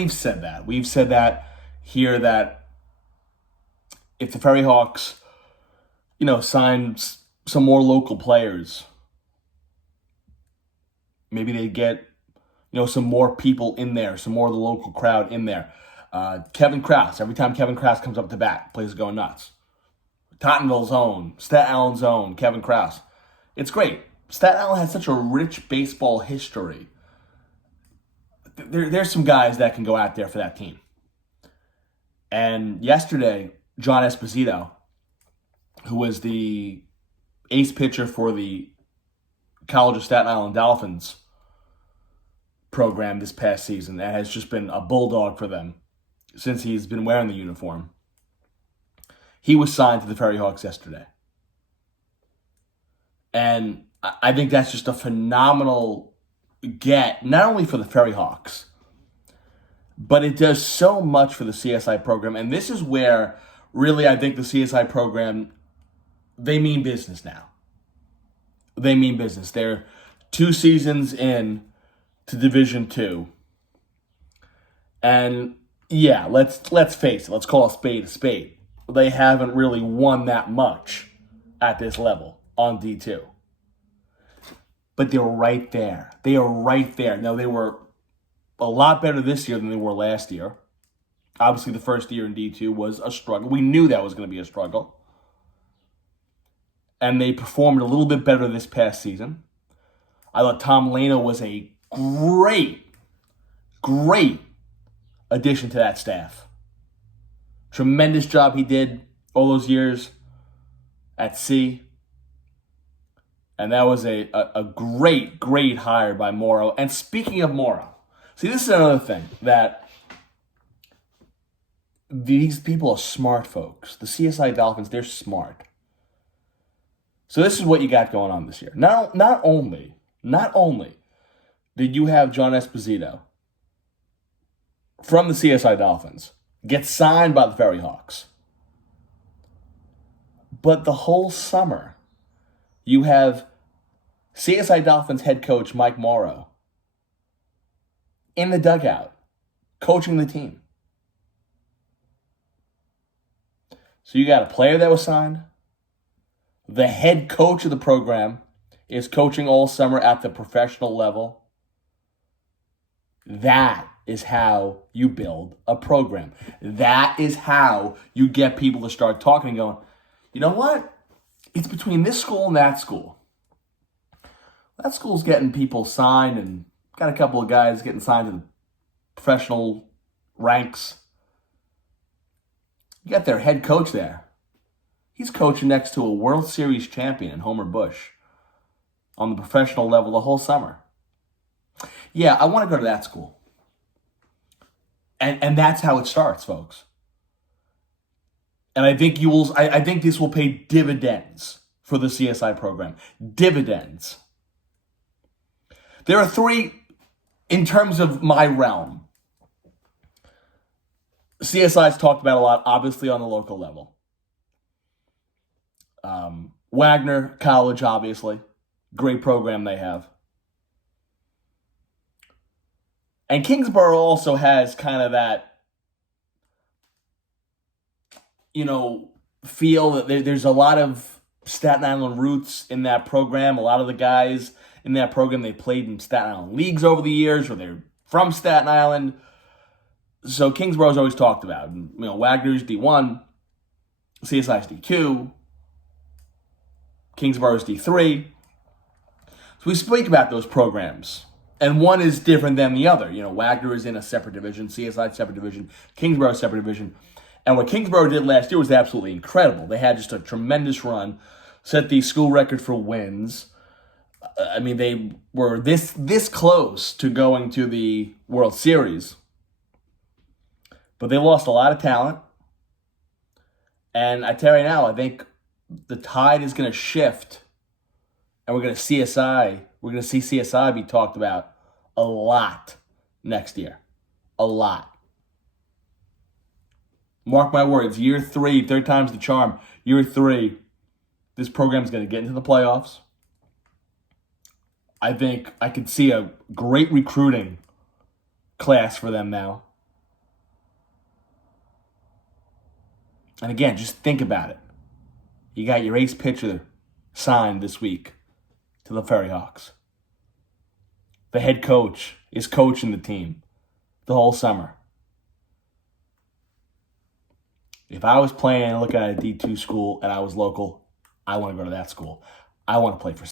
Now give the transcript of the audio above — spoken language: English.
We've said that. We've said that here that if the FerryHawks, sign some more local players, maybe they get, some more people in there, some more of the local crowd in there. Kevin Krause, every time Kevin Krause comes up to bat, players are going nuts. Tottenville's own, Staten Island's own, Kevin Krause. It's great. Staten Island has such a rich baseball history. There's some guys that can go out there for that team. And yesterday, John Esposito, who was the ace pitcher for the College of Staten Island Dolphins program this past season, that has just been a bulldog for them since he's been wearing the uniform. He was signed to the FerryHawks yesterday. And I think that's just a phenomenal get, not only for the FerryHawks, but it does so much for the CSI program. And this is where, really, I think the CSI program, they mean business now. They mean business. They're 2 seasons in to Division II. And, yeah, let's face it. Let's call a spade a spade. They haven't really won that much at this level on D2. But they're right there. They are right there. Now, they were a lot better this year than they were last year. Obviously, the first year in D2 was a struggle. We knew that was going to be a struggle. And they performed a little bit better this past season. I thought Tom Leno was a great addition to that staff. Tremendous job he did all those years at sea. And that was a great hire by Mauro. And speaking of Mauro, see, this is another thing, that these people are smart folks. The CSI Dolphins, they're smart. So this is what you got going on this year. Not only did you have John Esposito from the CSI Dolphins get signed by the FerryHawks, but the whole summer you have CSI Dolphins head coach Mike Mauro in the dugout coaching the team. So you got a player that was signed. The head coach of the program is coaching all summer at the professional level. That is how you build a program. That is how you get people to start talking and going, you know what? It's between this school and that school. That school's getting people signed and got a couple of guys getting signed to the professional ranks. You got their head coach there. He's coaching next to a World Series champion, Homer Bush, on the professional level the whole summer. Yeah, I want to go to that school. And that's how it starts, folks. And I think I think this will pay dividends for the CSI program. Dividends. There are 3, in terms of my realm. CSI's talked about a lot, obviously, on the local level. Wagner College, obviously. Great program they have. And Kingsborough also has kind of that, feel that there's a lot of Staten Island roots in that program. A lot of the guys in that program, they played in Staten Island leagues over the years, or they're from Staten Island. So Kingsborough's always talked about. Wagner's D1, CSI's D2, Kingsborough's D3. So we speak about those programs. And one is different than the other. Wagner is in a separate division, CSI separate division, Kingsborough separate division. And what Kingsborough did last year was absolutely incredible. They had just a tremendous run, set the school record for wins. They were this close to going to the World Series. But they lost a lot of talent. And I tell you now, I think the tide is going to shift. And we're going to see CSI be talked about a lot next year. A lot. Mark my words, year 3, 3rd time's the charm. Year 3, this program's going to get into the playoffs. I think I could see a great recruiting class for them now. And again, just think about it. You got your ace pitcher signed this week to the FerryHawks. The head coach is coaching the team the whole summer. If I was playing and looking at a D2 school and I was local, I want to go to that school. I want to play for